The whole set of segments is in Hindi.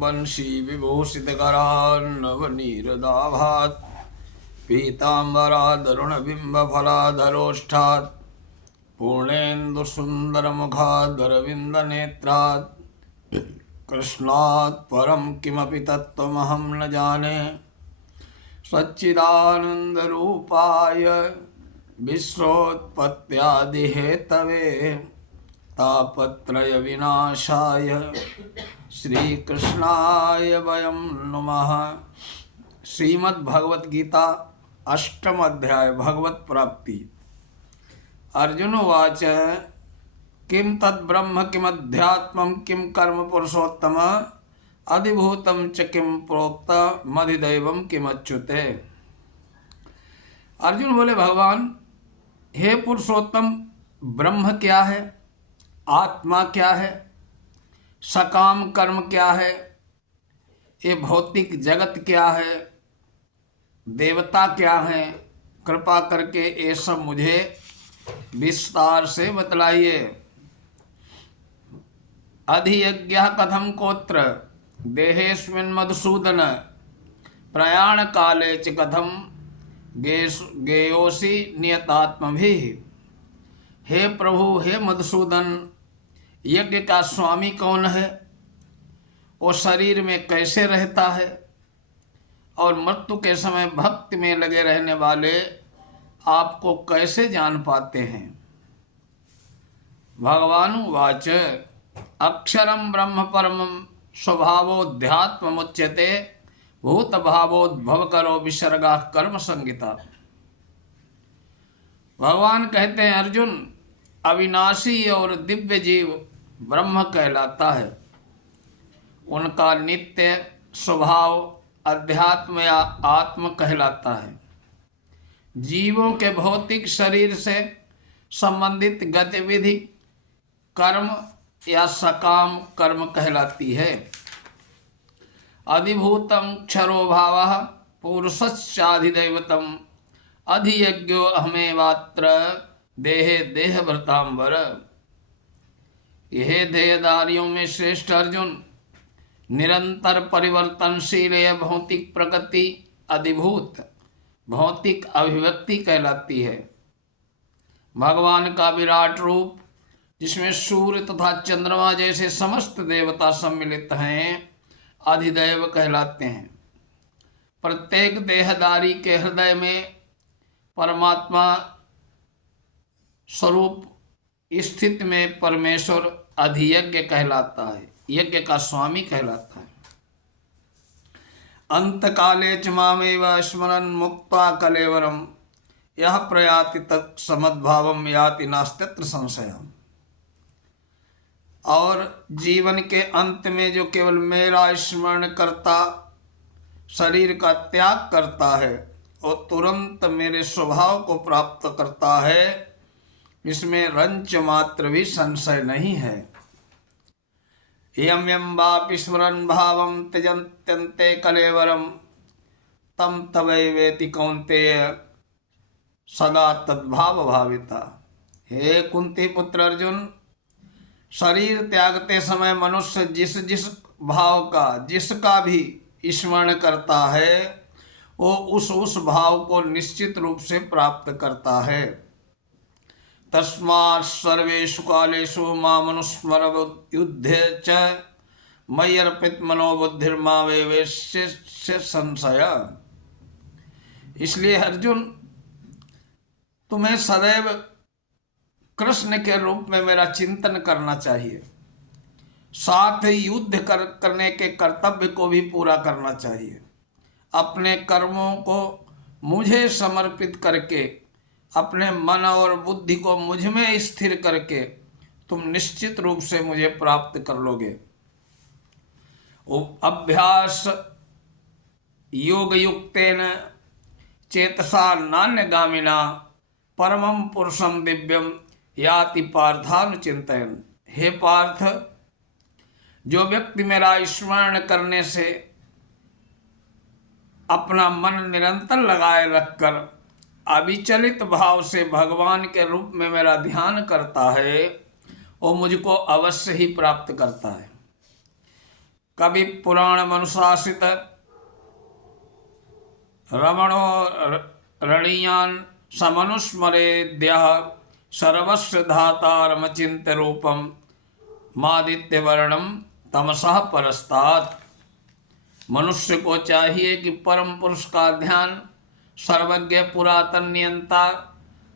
वंशी विभूषितकरान्नवनीरदाभात् पीताम्बरादरुणबिम्बफलाधरोष्ठात् पूर्णेन्दुसुन्दरमुखादरविन्दनेत्रात् कृष्णात् परं किमपि तत्त्वमहं न जाने। सच्चिदानन्दरूपाय विश्वोत्पत्त्यादिहेतवे तापत्रय विनाशाय श्रीकृष्णाय वयं नुमः। श्रीमद्भगवत गीता अष्टम अध्याय भगवत प्राप्ति। अर्जुन उवाच किं तद्ब्रह्म किमध्यात्मं किं कर्म पुरुषोत्तम अधिभूतं च किं प्रोक्तमधिदैवं किमच्युते। अर्जुन बोले भगवान हे पुरुषोत्तम, ब्रह्म क्या है, आत्मा क्या है, सकाम कर्म क्या है, ये भौतिक जगत क्या है, देवता क्या है, कृपा करके ये सब मुझे विस्तार से बतलाइए। अधियज्ञः कथम कोत्र देहेस्मिन् मधुसूदन प्रयाण काले च कथम गेयोसि नियतात्मभिः। हे प्रभु, हे मधुसूदन, यज्ञ का स्वामी कौन है, वो शरीर में कैसे रहता है और मृत्यु के समय भक्ति में लगे रहने वाले आपको कैसे जान पाते हैं। भगवान उवाच अक्षरं ब्रह्म परमं स्वभावोऽध्यात्ममुच्यते भूतभावोद्भवकरो विसर्गा कर्म संगीता। भगवान कहते हैं अर्जुन, अविनाशी और दिव्य जीव ब्रह्म कहलाता है। उनका नित्य स्वभाव अध्यात्म या आत्म कहलाता है। जीवों के भौतिक शरीर से संबंधित गतिविधि कर्म या सकाम कर्म कहलाती है। अधिभूतम क्षरो भावः पुरुषश्चाधिदैवतम अधियज्ञो अहमेवात्र देहे देहभृतांबर। यह देहधारियों में श्रेष्ठ अर्जुन, निरंतर परिवर्तनशील यह भौतिक प्रकृति अधिभूत भौतिक अभिव्यक्ति कहलाती है। भगवान का विराट रूप, जिसमें सूर्य तथा चंद्रमा जैसे समस्त देवता सम्मिलित हैं, अधिदैव कहलाते हैं। प्रत्येक देहधारी के हृदय में परमात्मा स्वरूप स्थित में परमेश्वर अधियज्ञ कहलाता है, यज्ञ का स्वामी कहलाता है। अंत काले च मामेव स्मरन् मुक्त्वा कलेवरम यह प्रयाति तत्समद्भावम याति नास्त्यत्र संशय। और जीवन के अंत में जो केवल मेरा स्मरण करता, शरीर का त्याग करता है, वो तुरंत मेरे स्वभाव को प्राप्त करता है, इसमें रंच मात्र भी संशय नहीं है। यम यम वापि स्मरन् भावं त्यजन्त्यन्ते कलेवरम तम तवैवेति कौन्तेय सदा तद्भाव भाविता। हे कुंती पुत्र अर्जुन, शरीर त्यागते समय मनुष्य जिस जिस भाव का, जिसका भी स्मरण करता है, वो उस भाव को निश्चित रूप से प्राप्त करता है। तस्मात् सर्वेषु कालेषु मामनुस्मर युद्धे च मय्यर्पित मनोबुद्धिर्मा वेवेश्य संशय। इसलिए अर्जुन, तुम्हें सदैव कृष्ण के रूप में मेरा चिंतन करना चाहिए। साथ ही युद्ध करने के कर्तव्य को भी पूरा करना चाहिए। अपने कर्मों को मुझे समर्पित करके, अपने मन और बुद्धि को मुझ में स्थिर करके तुम निश्चित रूप से मुझे प्राप्त कर लोगे। अभ्यास योग युक्तेन चेतसा नान्यगामिना परमं पुरुषम दिव्यम याति पार्थानुचिंतयन्। हे पार्थ, जो व्यक्ति मेरा स्मरण करने से अपना मन निरंतर लगाए रखकर अविचलित भाव से भगवान के रूप में मेरा ध्यान करता है, वो मुझको अवश्य ही प्राप्त करता है। कवि पुराण मनुशासित रमणो रणीयान समनुस्मरेद्य सर्वस्व धातारमचिंत्य रूपम मादित्यवर्णम तमसः परस्तात्। मनुष्य को चाहिए कि परम पुरुष का ध्यान, सर्वज्ञ पुरातन नियंता,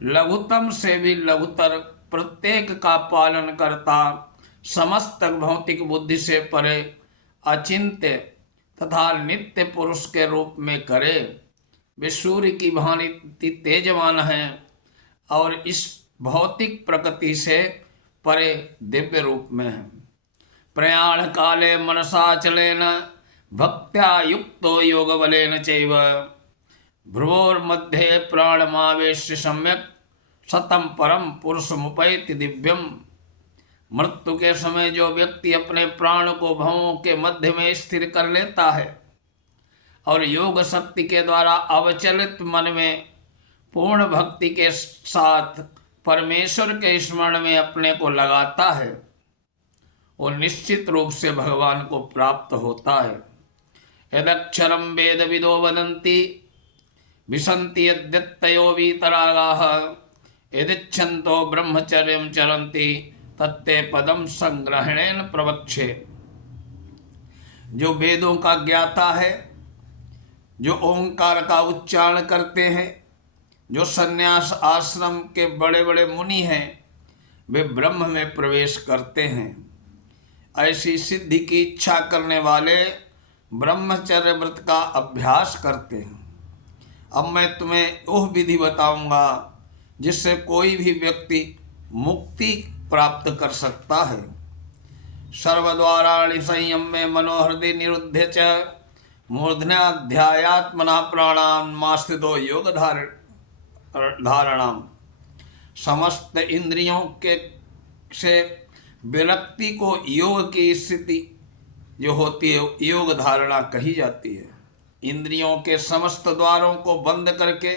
लघुतम से भी लघुतर, प्रत्येक का पालन करता, समस्त भौतिक बुद्धि से परे, अचिंत्य तथा नित्य पुरुष के रूप में करे। वे सूर्य की भांति तेजवान हैं और इस भौतिक प्रकृति से परे दिव्य रूप में है। प्रयाण काले मनसा चलेन भक्त्या युक्तो योग बलेन चैव भ्रुवोर्मध्ये प्राणमावेश्य सम्यक सतम परम पुरुषमुपैति दिव्यम। मृत्यु के समय जो व्यक्ति अपने प्राण को भवों के मध्य में स्थिर कर लेता है और योग शक्ति के द्वारा अवचलित मन में पूर्ण भक्ति के साथ परमेश्वर के स्मरण में अपने को लगाता है, वो निश्चित रूप से भगवान को प्राप्त होता है। यदक्षरम वेद विदो वदन्ति विसन्ति यद्यत्तयो वीतरागाः यदिच्छन्तो ब्रह्मचर्यं चरन्ति तत्ते पदम संग्रहणेन प्रवक्षे। जो वेदों का ज्ञाता है, जो ओंकार का उच्चारण करते हैं, जो सन्यास आश्रम के बड़े बड़े मुनि हैं, वे ब्रह्म में प्रवेश करते हैं। ऐसी सिद्धि की इच्छा करने वाले ब्रह्मचर्य व्रत का अभ्यास करते हैं। अब मैं तुम्हें वह विधि बताऊंगा जिससे कोई भी व्यक्ति मुक्ति प्राप्त कर सकता है। सर्वद्वाराणि संयम्य मनोहृदय निरुद्ध च मूर्धन्याध्यायात्मना प्राणान्मास्थितो योग धारणाम। समस्त इंद्रियों के से विरक्ति को योग की स्थिति जो होती है योग धारणा कही जाती है। इंद्रियों के समस्त द्वारों को बंद करके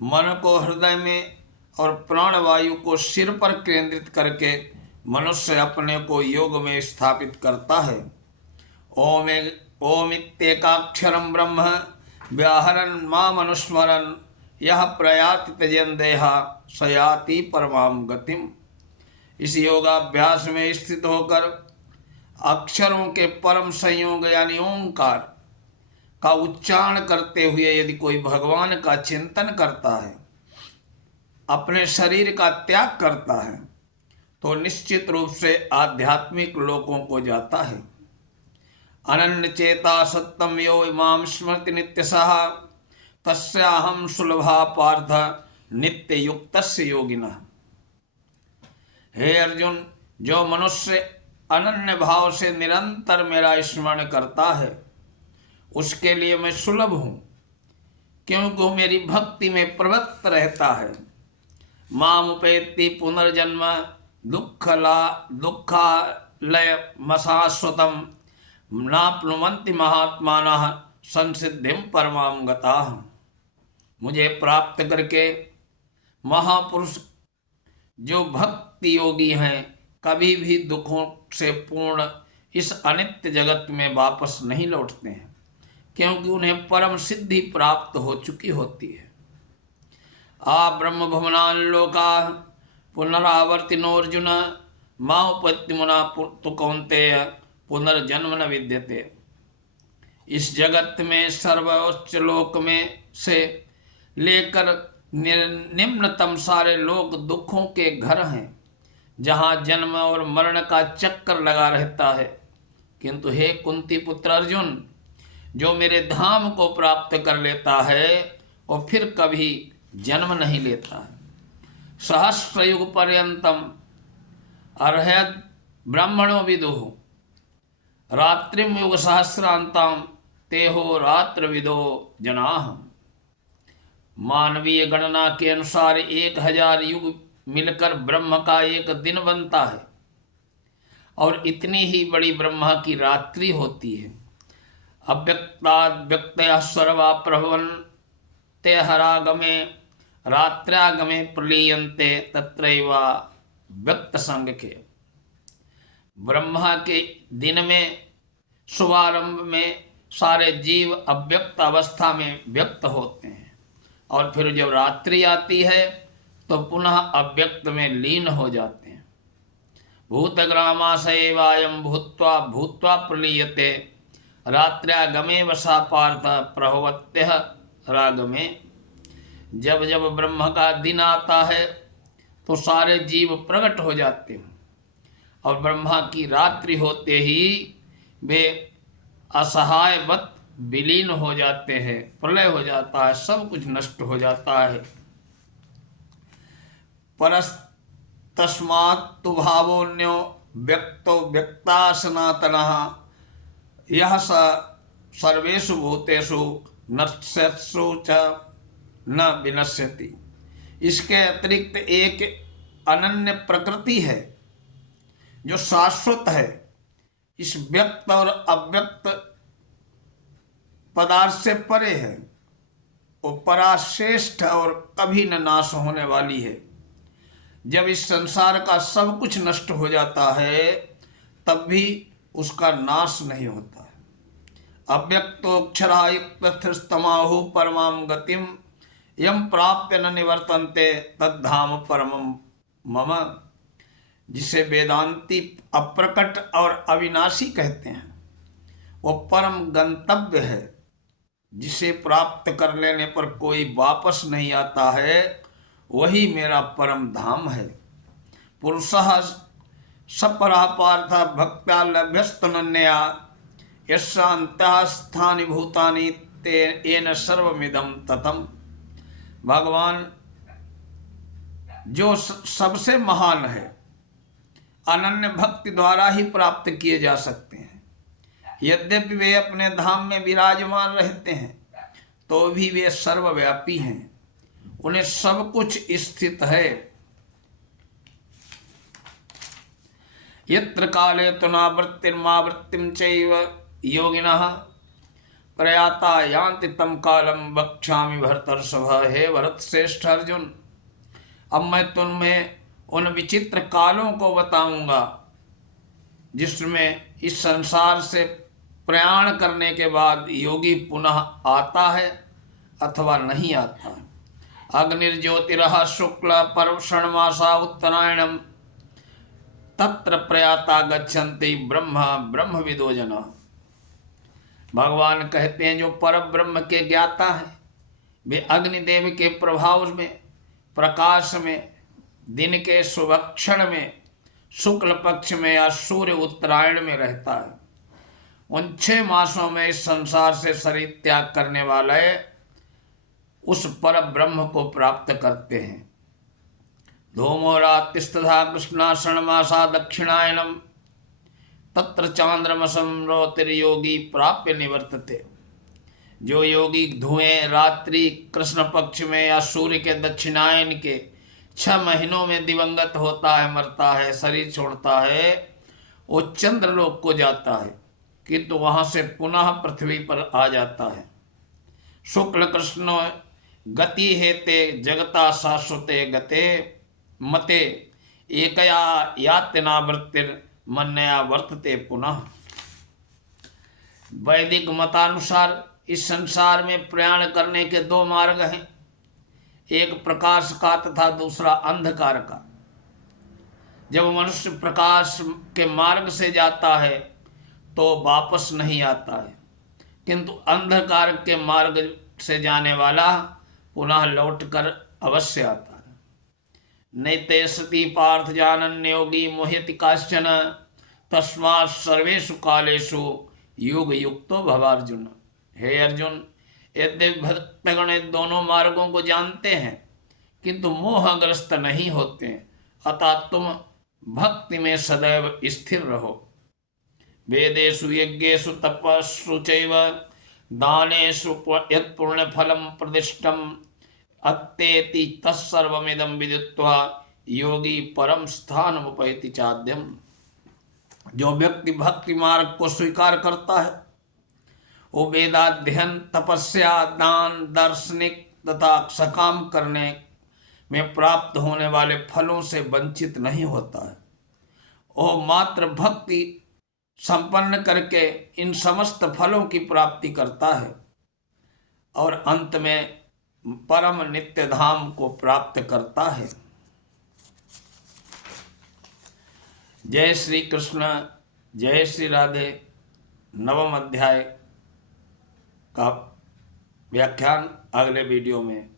मन को हृदय में और प्राणवायु को सिर पर केंद्रित करके मनुष्य अपने को योग में स्थापित करता है। ओम इत्येकाक्षरं ब्रह्म व्याहरन् माम अनुस्मरन् यह प्रयाति त्यजन् देहा स याति परमां गतिम। इस योगाभ्यास में स्थित होकर अक्षरों के परम संयोग यानी ओंकार का उच्चारण करते हुए यदि कोई भगवान का चिंतन करता है, अपने शरीर का त्याग करता है, तो निश्चित रूप से आध्यात्मिक लोकों को जाता है। अनन्य चेता सत्यम यो इमाम स्मृति नित्यसः तस्याहम सुलभा पार्थ नित्य युक्तस्य योगिनः। हे अर्जुन, जो मनुष्य अनन्य भाव से निरंतर मेरा स्मरण करता है उसके लिए मैं सुलभ हूँ, क्योंकि वो मेरी भक्ति में प्रवृत्त रहता है। मामुपेति पुनर्जन्म दुःखालय मशाश्वतम नाप्नुवन्ति महात्मानः संसिद्धिं परमां गताः। मुझे प्राप्त करके महापुरुष जो भक्ति योगी हैं कभी भी दुखों से पूर्ण इस अनित्य जगत में वापस नहीं लौटते हैं, क्योंकि उन्हें परम सिद्धि प्राप्त हो चुकी होती है। आ ब्रह्म भुवनान लोका पुनरावर्तिनोर्जुन माउपत्ति मुना तु कौन्तेय पुनर्जन्म न विद्यते। इस जगत में सर्वोच्च लोक में से लेकर निम्नतम सारे लोक दुखों के घर हैं, जहाँ जन्म और मरण का चक्कर लगा रहता है। किंतु हे कुंती पुत्र अर्जुन, जो मेरे धाम को प्राप्त कर लेता है वो फिर कभी जन्म नहीं लेता है। सहस्र युग पर्यंतम अर्हयद ब्राह्मणो विदुः रात्रिम युग सहस्रांताम तेहो रात्र विदो जनाः। मानवीय गणना के अनुसार 1000 युग मिलकर ब्रह्म का एक दिन बनता है और इतनी ही बड़ी ब्रह्मा की रात्रि होती है। अव्यक्ताद् व्यक्तयः सर्वा प्रभवन्ते हरागमे रात्र्यागमे प्रलीयन्ते तत्रैव व्यक्त संग के। ब्रह्मा के दिन में शुभारंभ में सारे जीव अव्यक्त अवस्था में व्यक्त होते हैं और फिर जब रात्रि आती है तो पुनः अव्यक्त में लीन हो जाते हैं। भूतग्रामाशयवायं भूत्वा भूत्वा प्रलीयते रात्र्यागमे वसा पार्थ प्रभवत्यः रागमे। जब जब ब्रह्म का दिन आता है तो सारे जीव प्रकट हो जाते हैं और ब्रह्मा की रात्रि होते ही वे असहायवत विलीन हो जाते हैं, प्रलय हो जाता है, सब कुछ नष्ट हो जाता है। परस्तस्मात्तु भावोऽन्यो व्यक्तो व्यक्ता सनातनः यह सर्वेषु भूतेषु नश्यत्सु च न विनश्यति। इसके अतिरिक्त एक अनन्य प्रकृति है जो शाश्वत है। इस व्यक्त और अव्यक्त पदार्थ से परे है, वो पराश्रेष्ठ और कभी न नाश होने वाली है। जब इस संसार का सब कुछ नष्ट हो जाता है तब भी उसका नाश नहीं होता है। अव्यक्तोक्षरायुक्तस्तमाहु परमां गतिम यम प्राप्य न निवर्तन्ते तद्धाम परमं मम। जिसे वेदांती अप्रकट और अविनाशी कहते हैं, वो परम गंतव्य है जिसे प्राप्त कर लेने पर कोई वापस नहीं आता है, वही मेरा परम धाम है। पुरुषः सपरः पार्थ भक्त्या लभ्यस्तनन्या यस्यान्तः स्थानि भूतानि तेन सर्वमिदं ततम्। भगवान जो सबसे महान है, अनन्य भक्ति द्वारा ही प्राप्त किए जा सकते हैं। यद्यपि वे अपने धाम में विराजमान रहते हैं तो भी वे सर्वव्यापी हैं, उन्हें सब कुछ स्थित है। यत्र काले तुनावृत्तिर्मावृत्तिं चैव योगिनः प्रयाता यान्ति तं कालं वक्ष्यामि भरतर्षभ। हे भरत श्रेष्ठ अर्जुन, अब मैं तुम्हें उन विचित्र कालों को बताऊंगा जिसमें इस संसार से प्रयाण करने के बाद योगी पुनः आता है अथवा नहीं आता है। अग्निर्ज्योतिरः शुक्ल पर्वणमासा उत्तरायणम तत्र प्रयाता गच्छन्ति ब्रह्म ब्रह्मविदो जना। भगवान कहते हैं जो पर ब्रह्म के ज्ञाता हैं वे अग्निदेव के प्रभाव में, प्रकाश में, दिन के शुभक्षण में, शुक्ल पक्ष में या सूर्य उत्तरायण में रहता है। उन 6 मासों में इस संसार से शरीर त्याग करने वाले उस पर ब्रह्म को प्राप्त करते हैं। धूमो रात्रिस्तथा कृष्णाषणमासा दक्षिणायनम तत्र चांद्रमसं रोतिर्योगी प्राप्य निवर्तते। जो योगी धुएं रात्रि कृष्ण पक्ष में या सूर्य के दक्षिणायन के 6 महीनों में दिवंगत होता है, मरता है, शरीर छोड़ता है, वो चंद्रलोक को जाता है किंतु वहाँ से पुनः पृथ्वी पर आ जाता है। शुक्ल कृष्ण गति हेते जगता शाश्वते गते मते एकया यात्यनावृत्तिर्मन्या वर्तते पुनः। वैदिक मतानुसार इस संसार में प्रयाण करने के 2 मार्ग हैं, एक प्रकाश का तथा दूसरा अंधकार का। जब मनुष्य प्रकाश के मार्ग से जाता है तो वापस नहीं आता है, किंतु अंधकार के मार्ग से जाने वाला पुनः लौटकर अवश्य आता है। नैते सती पार्थ जानन्य योगी मोह्यति काश्चन तस्मात् सर्वेषु कालेषु योग युक्तो भवार्जुन। हे अर्जुन, यद्यपि भक्तगण दोनों मार्गों को जानते हैं किंतु मोहग्रस्त नहीं होते, अतः तुम भक्ति में सदैव स्थिर रहो। वेदेषु यज्ञेषु तपस्सु चैव दानेषु यत् पुण्यफलं प्रदिष्टम् अत्तेति तत्सर्वमिदं विदित्वा योगी परम स्थानमुपैति चाद्यम्। जो व्यक्ति भक्ति मार्ग को स्वीकार करता है वो वेदाध्ययन, तपस्या, दान, दार्शनिक तथा सकाम करने में प्राप्त होने वाले फलों से वंचित नहीं होता है। वो मात्र भक्ति संपन्न करके इन समस्त फलों की प्राप्ति करता है और अंत में परम नित्य धाम को प्राप्त करता है। जय श्री कृष्ण, जय श्री राधे। नवम अध्याय का व्याख्यान अगले वीडियो में।